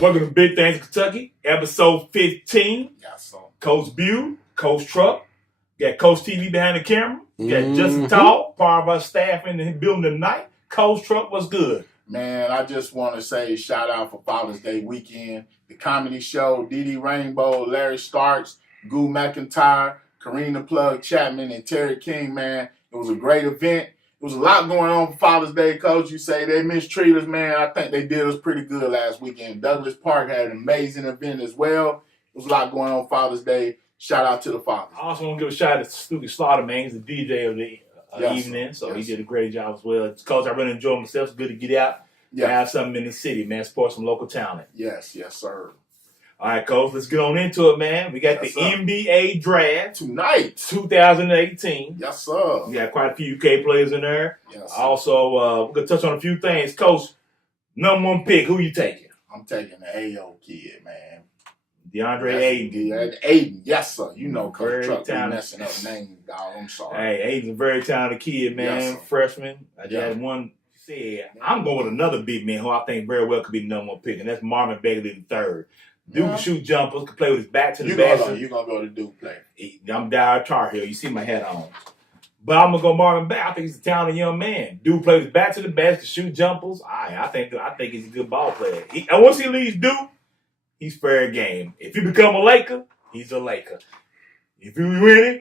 Welcome to Big Things Kentucky, episode 15. Yes, sir. Coach Bew, Coach Truck, got Coach TV behind the camera, got Justin Tall, part of our staff in the building tonight. Coach Truck, what's good? Man, I just want to say shout out for Father's Day weekend. The comedy show, Dee Rainbow, Larry Starks, Goo McIntyre, Karina Plug Chapman, and Terry King, man. It was a great event. There was a lot going on for Father's Day, Coach. You say they mistreat us, man. I think they did us pretty good last weekend. Douglas Park had an amazing event as well. There was a lot going on Father's Day. Shout out to the fathers. I also want to give a shout out to Snooky Slaughter, man. He's the DJ of the evening, so he did a great job as well. Coach, I really enjoyed myself. It's good to get out and have something in the city, man. Support some local talent. Yes, sir. All right, Coach, let's get on into it, man. We got the NBA draft tonight, 2018. Yes, sir. We got quite a few UK players in there. Yes, sir. Also, we're going to touch on a few things. Coach, number one pick, who you taking? I'm taking the AO kid, man. DeAndre Ayton. Ayton, yes, sir. You know, Coach Truck be talented. messing up names, dog. I'm sorry. Hey, Ayton's a very talented kid, man. Yes, freshman. I just had one said, I'm going with another big man who I think very well could be the number one pick, and that's Marvin Bagley III. Duke can shoot jumpers, can play with his back to the basket. You're going to go to Duke play. I'm down Tar Heel. You see my hat on. But I'm going to go Marvin Bagley. I think he's a talented young man. Duke plays his back to the basket, shoot jumpers. I think he's a good ball player. And once he leaves Duke, he's fair game. If he become a Laker, he's a Laker. If he win it,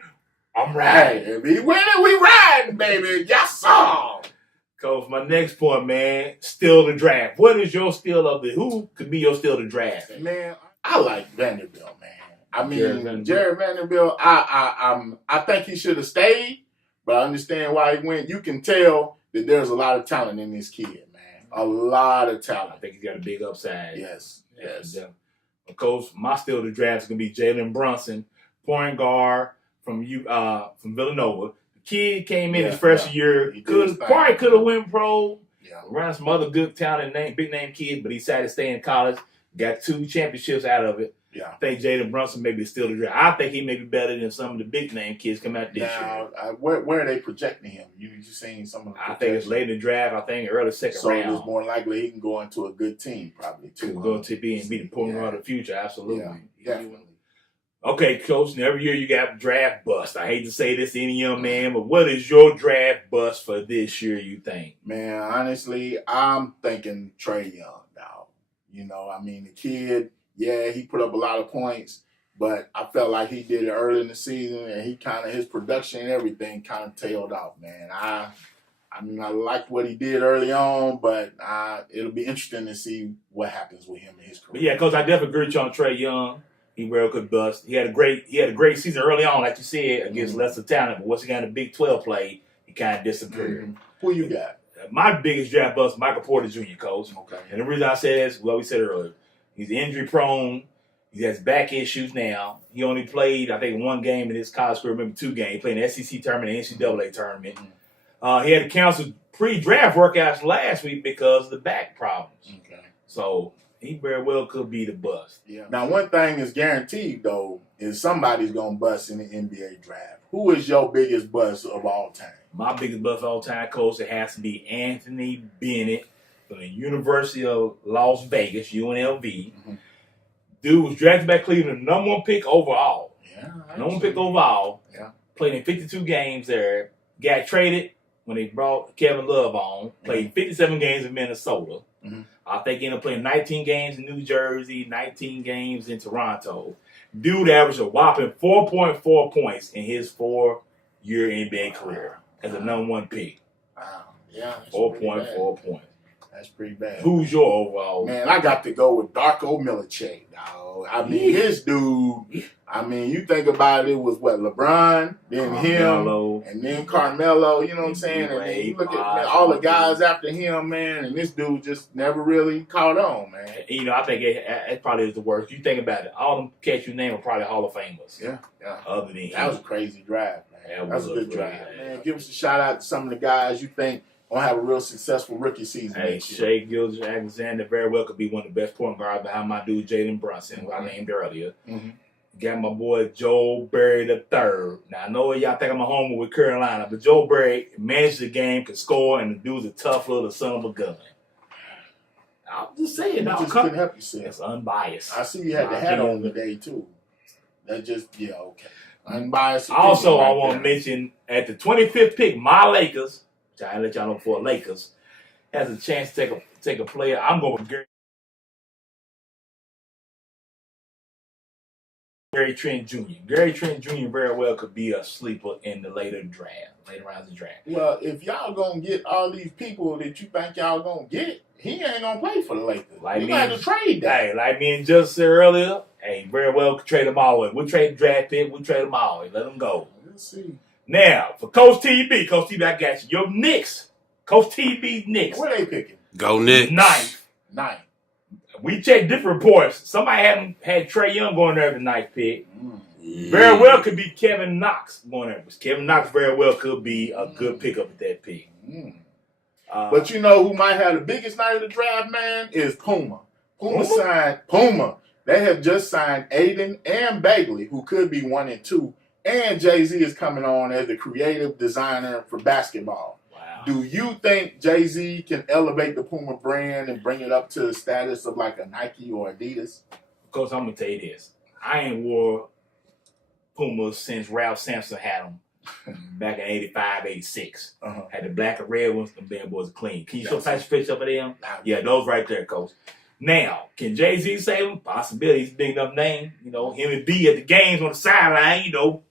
I'm riding. Hey, if he win it, we riding, baby. Yes, sir. Coach, my next point, man, steal the draft. What is your steal of the? Who could be your steal the draft? Man, I like Vanderbilt, man. I mean, Jared Vanderbilt. I think he should have stayed, but I understand why he went. You can tell that there's a lot of talent in this kid, man. A lot of talent. I think he's got a big upside. Yes. Coach, my steal of the draft is gonna be Jalen Brunson, point guard from Villanova. Kid came in his freshman year. Probably could have went pro. Around some other good talent big name kids, but he decided to stay in college. Got 2 championships out of it. Yeah. I think Jalen Brunson maybe still the draft. I think he may be better than some of the big name kids come out this year. Where are they projecting him? You seen some of the I think it's late in the draft. I think early second round. So it's more likely he can go into a good team probably too. Go to be and be the point guard of the future. Absolutely. Yeah, definitely. Okay, Coach, and every year you got draft bust. I hate to say this to any young man, but what is your draft bust for this year, you think? Man, honestly, I'm thinking Trae Young, dog. You know, I mean, the kid, he put up a lot of points, but I felt like he did it early in the season, and his production and everything kind of tailed off, man. I liked what he did early on, but it'll be interesting to see what happens with him in his career. But yeah, Coach, I definitely agree with you on Trae Young. He real good bust. He had a great season early on, like you said, against lesser talent. But once he got in the Big 12 play, he kind of disappeared. Mm-hmm. Who you got? My biggest draft bust, Michael Porter Jr., Coach. Okay. And the reason I say this, we said earlier, he's injury prone. He has back issues now. He only played, I think, 1 game in his college career, maybe 2 games. He played in the SEC tournament and NCAA tournament. He had to cancel pre-draft workouts last week because of the back problems. Okay. So he very well could be the bust. Yeah. Now, one thing is guaranteed, though, is somebody's going to bust in the NBA draft. Who is your biggest bust of all time? My biggest bust of all time, Coach, it has to be Anthony Bennett from the University of Las Vegas, UNLV. Mm-hmm. Dude was drafted by Cleveland, number 1 pick overall. Number 1 pick overall. Yeah. Played in 52 games there. Got traded when they brought Kevin Love on. Played 57 games in Minnesota. Mm-hmm. I think he ended up playing 19 games in New Jersey, 19 games in Toronto. Dude averaged a whopping 4.4 points in his 4-year NBA career as a number 1 pick. Wow. Yeah. 4.4 points. That's pretty bad. Who's your overall? Man, I got to go with Darko Milicic, dog. I mean, his dude, I mean, you think about it, was what, LeBron, then Carmelo, him, and then Carmelo, you know what I'm saying? And then you look at all the guys after him, man, and this dude just never really caught on, man. You know, I think it probably is the worst. You think about it, all them cats you name are probably Hall of Famers. Yeah. Other than him. That was a crazy draft, man. That was a good draft. Man, give us a shout out to some of the guys you think gonna have a real successful rookie season. Hey, Shai Gilgeous-Alexander very well could be one of the best point guards behind my dude Jalen Brunson, who I named earlier. Mm-hmm. got my boy Joe Berry the third. Now I know y'all think I'm a homer with Carolina, but Joe Berry managed the game, could score, and the dude's a tough little son of a gun. I'm just saying, You just couldn't help yourself. It's unbiased. I see you had the hat on today too. That just okay. Unbiased. Also, I want to mention at the 25th pick, my Lakers, which I let y'all know before, Lakers has a chance to take a player. I'm going with Gary Trent Jr. Gary Trent Jr. very well could be a sleeper in the later rounds of the draft. Well, if y'all gonna get all these people that you think y'all gonna get, he ain't gonna play for the Lakers. You got to trade that. Hey, like me and Just said earlier, hey, very well could trade them all away. We'll trade the draft pick. We'll trade them all away. Let them go. Let's see. Now, for Coach TB, I got you. Your Knicks. Coach TB's Knicks. What they picking? Go Knicks. Ninth. We checked different reports. Somebody had Trae Young going there the ninth pick. Very well could be Kevin Knox going there. Kevin Knox very well could be a good pickup at that pick. But you know who might have the biggest night of the draft, man, is Puma. Puma. They have just signed Aiden and Bagley, who could be 1 and 2. And Jay-Z is coming on as the creative designer for basketball. Wow. Do you think Jay-Z can elevate the Puma brand and bring it up to the status of like a Nike or Adidas? Coach, I'm going to tell you this. I ain't wore Pumas since Ralph Sampson had them back in 85, 86. Had the black and red ones. Them bad boys are clean. Can you show a picture of them? Yeah, those right there, Coach. Now, can Jay-Z save him? Possibility. He's a big enough name. You know, him and B at the games on the sideline, you know,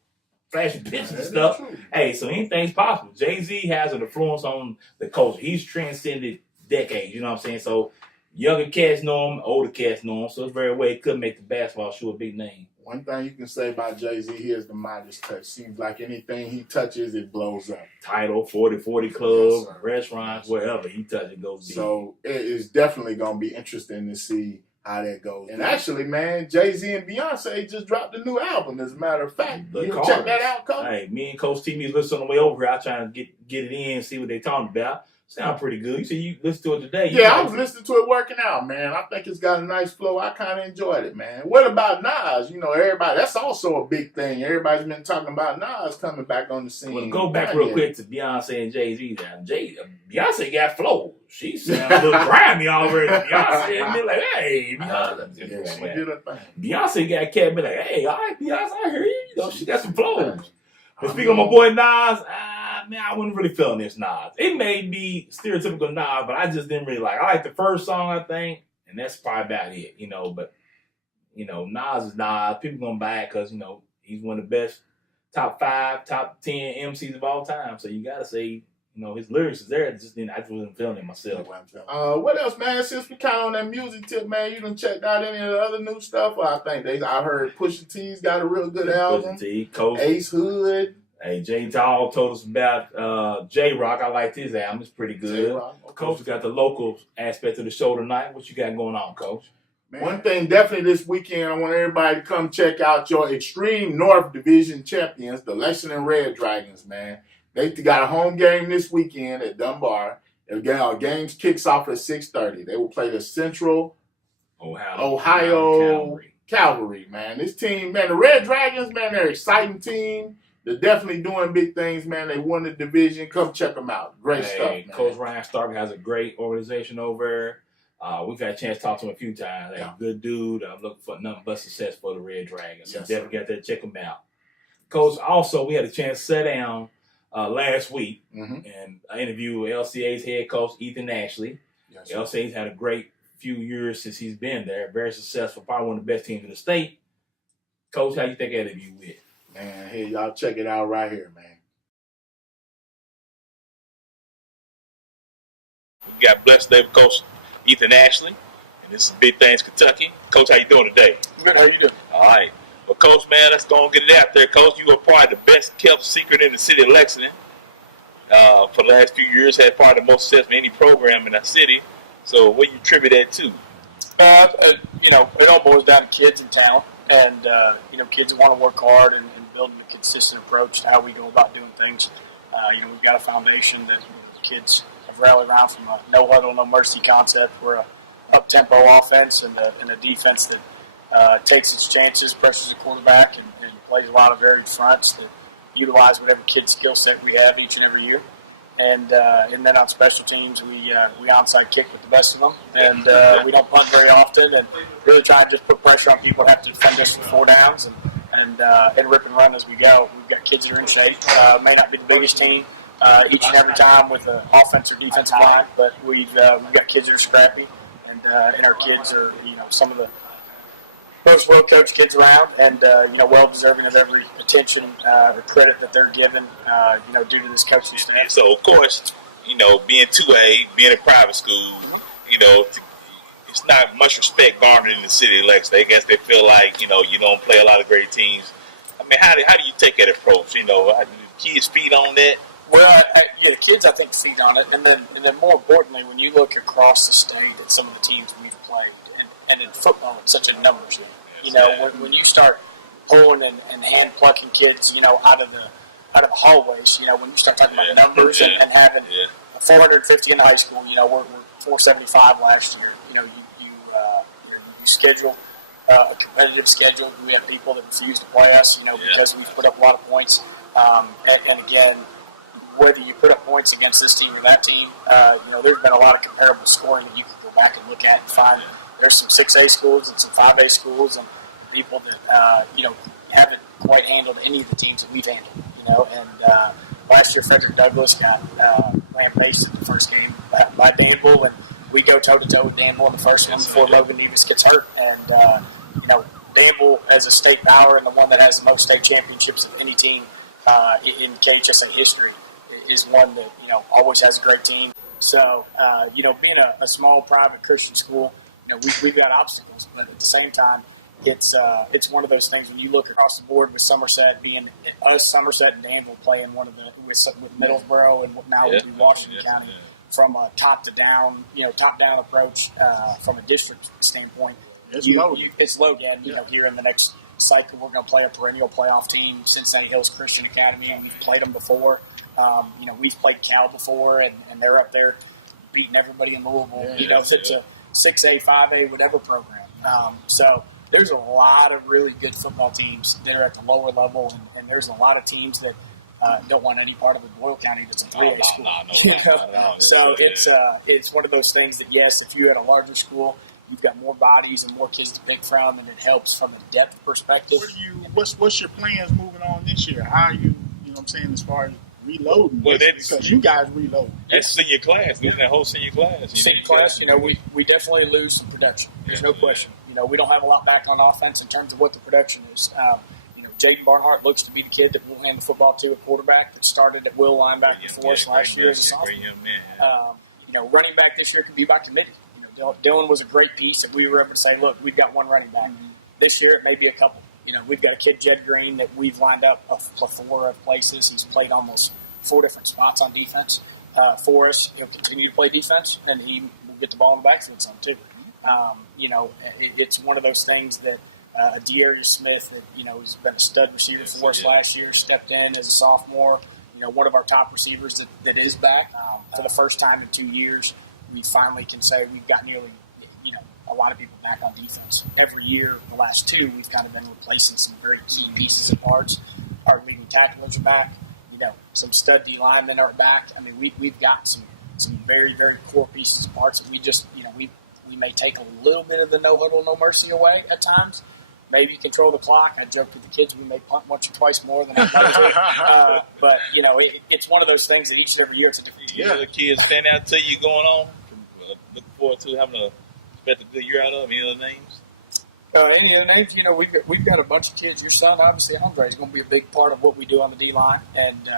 flashing pictures and stuff. Hey, so anything's possible. Jay-Z has an influence on the culture. He's transcended decades, you know what I'm saying? So younger cats know him, older cats know him, so it's very well he could make the basketball shoe a big name. One thing you can say about Jay-Z, he has the Midas touch. Seems like anything he touches, it blows up. Title, 40-40 club, restaurants, wherever he touches, it goes deep. So it is definitely going to be interesting to see how that goes. And actually, man, Jay-Z and Beyonce just dropped a new album, as a matter of fact. You check that out, Coach? Hey, me and Coach T was listening on the way over here. I trying to get it in, see what they talking about. Sound pretty good. You said you listened to it today. Yeah, I was listening to it working out, man. I think it's got a nice flow. I kind of enjoyed it, man. What about Nas? You know, everybody, that's also a big thing. Everybody's been talking about Nas coming back on the scene. Well, go back real quick to Beyonce and Jay-Z. Beyonce got flow. She sounded a little grimy already. Beyonce and be like, hey, Beyonce got cat be like, hey, all right, Beyonce, I hear you. You know, she got some flows. But speaking of my boy Nas, man, I wasn't really feeling this Nas. It may be stereotypical Nas, but I just didn't really like it. I like the first song, I think, and that's probably about it, you know. But, you know, Nas is Nas. People going to buy it because, you know, he's one of the best top 5, top 10 MCs of all time. So you got to say, you know, his lyrics is there. I just wasn't feeling it myself. What else, man? Since we kind of on that music tip, man, you done checked out any of the other new stuff? I think I heard Pusha T's got a real good album. Pusha T, Coach. Ace Hood. Hey, Jay Tall told us about J-Rock. I liked his album. It's pretty good. Okay. Coach got the local aspect of the show tonight. What you got going on, Coach? Man. One thing definitely this weekend, I want everybody to come check out your Extreme North Division champions, the Lexington Red Dragons, man. They got a home game this weekend at Dunbar. Our games kicks off at 6:30. They will play the Central Ohio Cavalry, man. This team, man, the Red Dragons, man, they're an exciting team. They're definitely doing big things, man. They won the division. Come check them out. Great stuff, man. Coach Ryan Stark has a great organization over there. We've had a chance to talk to him a few times. Hey, good dude. I'm looking for nothing but success for the Red Dragons. So definitely got to check them out. Coach, also, we had a chance to sit down last week and I interviewed LCA's head coach, Ethan Atchley. LCA's had a great few years since he's been there. Very successful. Probably one of the best teams in the state. Coach, how you think that interview went? Man, hey, y'all check it out right here, man. We got blessed today with Coach Ethan Atchley, and this is Big Things Kentucky. Coach, how you doing today? Good, how you doing? All right. Well, Coach, man, let's go and get it out there. Coach, you were probably the best kept secret in the city of Lexington. For the last few years, had probably the most success of any program in that city. So what do you attribute that to? You know, it all boils down to kids in town. And, you know, kids want to work hard and building a consistent approach to how we go about doing things. You know, we've got a foundation that the kids have rallied around from a no huddle, no mercy concept. We're a up-tempo offense and a defense that takes its chances, pressures the quarterback, and plays a lot of varied fronts that utilize whatever kid skill set we have each and every year. And then on special teams, we onside kick with the best of them, and we don't punt very often, and really try and just put pressure on people that have to defend us for 4 downs, and rip and run as we go. We've got kids that are in shape. May not be the biggest team each and every time with an offense or defensive line, but we've got kids that are scrappy, and our kids are some of the most well-coached kids around, and well deserving of every attention, the credit that they're given, due to this coaching staff. And so, of course, being 2A, being a private school, it's not much respect garnered in the city of Lexington. I guess they feel like you don't play a lot of great teams. I mean, how do you take that approach? Do kids feed on that? Well, the kids I think feed on it, and then more importantly, when you look across the state at some of the teams we've played. And in football, it's such a numbers game. When you start pulling and hand plucking kids, out of the hallways, when you start talking about numbers and having 450 in high school, we're 475 last year. You schedule a competitive schedule. We have people that refuse to play us, because we've put up a lot of points. And again, whether you put up points against this team or that team, there's been a lot of comparable scoring that you can go back and look at and find. There's some 6A schools and some 5A schools and people that, haven't quite handled any of the teams that we've handled, And last year, Frederick Douglass got ran base in the first game by Danville, and we go toe-to-toe with Danville in the first one before Logan Nevis gets hurt. And, Danville, as a state power and the one that has the most state championships of any team in KHSA history, is one that, always has a great team. So, being a small private Christian school, we've got obstacles, but at the same time, it's one of those things when you look across the board with Somerset being us, Somerset and Danville playing one of the with Middlesboro and now with Washington County from a top down approach from a district standpoint. It's low again. Here in the next cycle, we're going to play a perennial playoff team, Cincinnati Hills Christian Academy, and we've played them before. We've played Cal before, and they're up there beating everybody in Louisville. It's a 6A, 5A, whatever program. So there's a lot of really good football teams that are at the lower level, and there's a lot of teams that don't want any part of the Doyle County that's a 3A school. No. So it's one of those things that, yes, if you had a larger school, you've got more bodies and more kids to pick from, and it helps from a depth perspective. What's your plans moving on this year? How are you, as far as reloading? Well, because you guys reload. That's senior class. Isn't that whole senior class? Senior class, we definitely lose some production. There's no question. We don't have a lot back on offense in terms of what the production is. Jaden Barnhart looks to be the kid that we'll hand the football to at quarterback that started at will linebacker for us last year as a sophomore. Running back this year can be by committee. Dylan was a great piece that we were able to say, look, we've got one running back. This year it may be a couple. We've got a kid, Jed Green, that we've lined up a plethora of places. He's played almost 4 different spots on defense for us. He'll continue to play defense, and he will get the ball in the backfield some too. It's one of those things that De'Arius Smith, that has been a stud receiver for us last year, stepped in as a sophomore. One of our top receivers that is back for the first time in 2 years. We finally can say we've got nearly a lot of people back on defense. Every year, the last 2, we've kind of been replacing some very key pieces and parts. Our leading tacklers are back. Some stud D linemen are back. I mean, we've got some very, very core pieces and parts that we just, we may take a little bit of the no huddle, no mercy away at times. Maybe control the clock. I joke with the kids, we may punt once or twice more than I but, it's one of those things that each and every year it's a different team. The kids stand out to you going on? Looking forward to having a good year out of them. Any other names? Any other names? We've got a bunch of kids. Your son, obviously, Andre, is going to be a big part of what we do on the D-line. And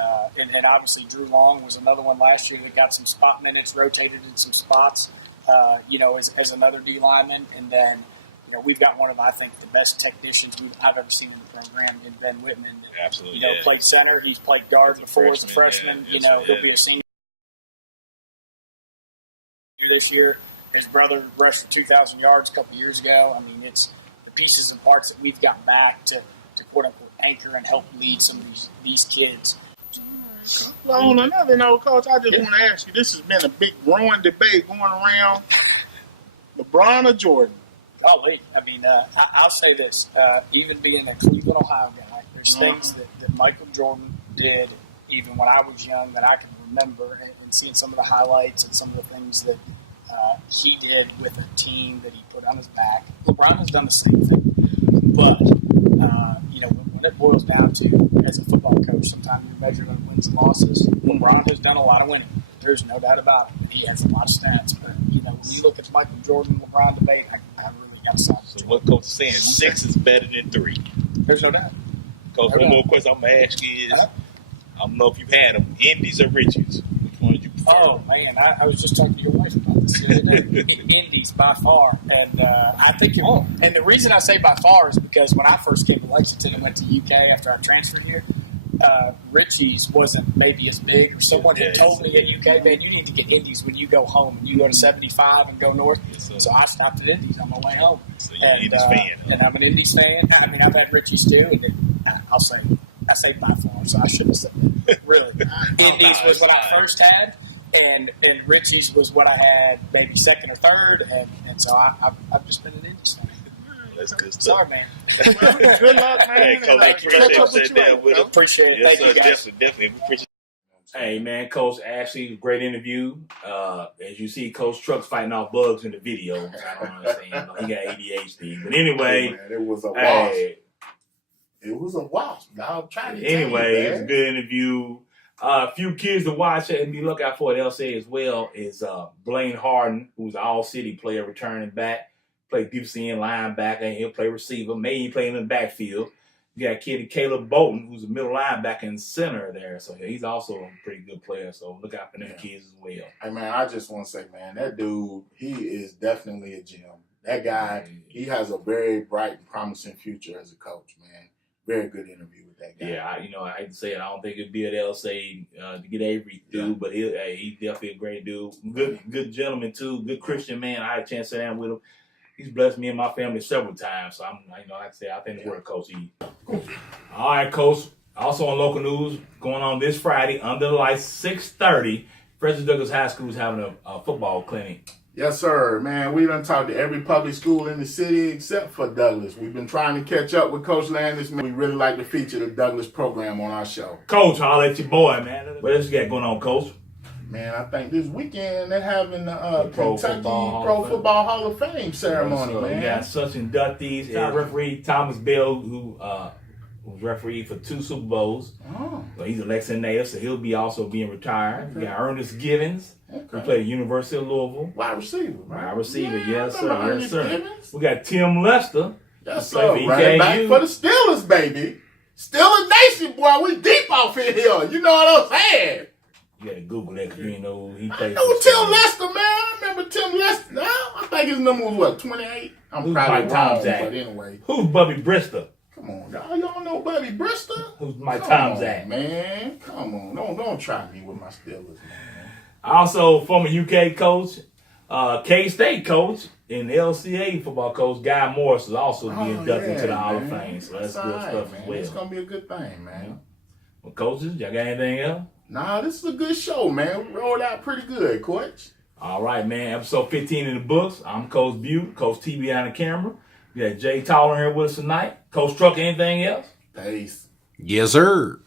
obviously, Drew Long was another one last year that got some spot minutes, rotated in some spots, as another D-lineman. And then, we've got one of, I think, the best technicians I've ever seen in the program in Ben Whitman. Absolutely. Played center. He's played guard before as a freshman. He'll be a senior this year. His brother rushed for 2,000 yards a couple years ago. I mean, it's the pieces and parts that we've got back to quote-unquote anchor and help lead some of these kids. Well, on another note, Coach, I just want to ask you, this has been a big growing debate going around. LeBron or Jordan? golly. I mean, I'll say this. Even being a Cleveland, Ohio guy, there's things that Michael Jordan did even when I was young that I can remember, and seeing some of the highlights and some of the things that he did with a team that he put on his back. LeBron has done the same thing. But, when it boils down to, as a football coach, sometimes you're measured on wins and losses. LeBron has done a lot of winning. There's no doubt about it. And he has a lot of stats. But, when you look at the Michael Jordan, LeBron debate, I really got to side. So what Coach is saying, 6 is better than 3. There's no doubt. Coach, one more question I'm going to ask you is, I don't know if you've had them, Indies or Riches. Which one did you prefer? Oh, man, I was just talking to your wife about this the other day. Indies, by far. And I think and the reason I say by far is because when I first came to Lexington and went to UK after I transferred here, Richie's wasn't maybe as big, or someone had told me at UK, man, you need to get Indies when you go home. You go to 75 and go north. Yes, so I stopped at Indies on my way home. So you're an Indies fan. And I'm an Indies fan. I mean, I've had Richie's too, and I say by far, so I shouldn't have said that. Really. Indies was what I first had, and Richie's was what I had maybe second or third, and so I've just been an Indies fan. That's good stuff. Sorry, man. Well, good luck, man. Hey, Coach, Appreciate it. Thank you, guys. Definitely. We appreciate it. Hey, man, Coach Atchley, great interview. As you see, Coach Truck's fighting off bugs in the video. I don't understand. He got ADHD. But anyway. Hey, man, it was a wasp. Hey, It was a wasp. Now I'm trying to anyway, tell you, it's a good interview. A few kids to watch and be look out for at LCA as well is Blaine Harden, who's an all-city player returning back. Play defensive end linebacker, and he'll play receiver. Maybe play in the backfield. You got a kid, Caleb Bolton, who's a middle linebacker and center there. So he's also a pretty good player. So look out for them kids as well. Hey, man, I just want to say, man, that dude, he is definitely a gem. That guy, he has a very bright and promising future as a coach, man. Very good interview with that guy. Yeah, I hate to say it. I don't think it'd be at LSA to get Avery through, but he's definitely a great dude. Good gentleman, too. Good Christian man. I had a chance to sit down with him. He's blessed me and my family several times. So, like I said, I think it's where Coach E. All right, Coach. Also on local news, going on this Friday, under the lights, 6:30, Frederick Douglass High School is having a football clinic. Yes, sir, man. We done talked to every public school in the city except for Douglas. We've been trying to catch up with Coach Landis. Man, we really like to feature the Douglas program on our show. Coach, holler at your boy, man. What else you got going on, Coach? Man, I think this weekend they're having the Pro Kentucky Football Football Hall of Fame ceremony, So man. we got such inductees. Referee Thomas Bell, who was referee for 2 Super Bowls. Oh. So he's a Lexington native, so he'll be also being retired. Okay. We got Ernest Givens, who played at University of Louisville. Wide receiver, right? Wide receiver, Yeah, yes, I sir. remember Yes, Ernest sir. Givens. We got Tim Lester. Yes, who sir. played for Running back EKU. for the Steelers, baby. Steelers Nation, boy. We deep off in here. You know what I'm saying? You got to Google that because you ain't know who he I played know for. Tim Lester, man. I remember Tim Lester. Now, I think his number was, what, 28? I'm Who's probably Mike wrong, Tom's at? but anyway. Who's Bubby Brister? Come on, y'all. Y'all know Buddy Bristol? Who's Mike Come Tom's on, at? man. Come on. Don't try me with my Steelers, man. Also, former UK coach, K-State coach, and LCA football coach Guy Morris is also being inducted into the Hall of Fame. So that's good stuff man. as well. It's going to be a good thing, man. Well, coaches, y'all got anything else? Nah, this is a good show, man. We rolled out pretty good, Coach. All right, man. Episode 15 in the books. I'm Coach Butte, Coach T behind the camera. We got Jay Toller here with us tonight. Coach Truck, anything else? Peace. Yes, sir.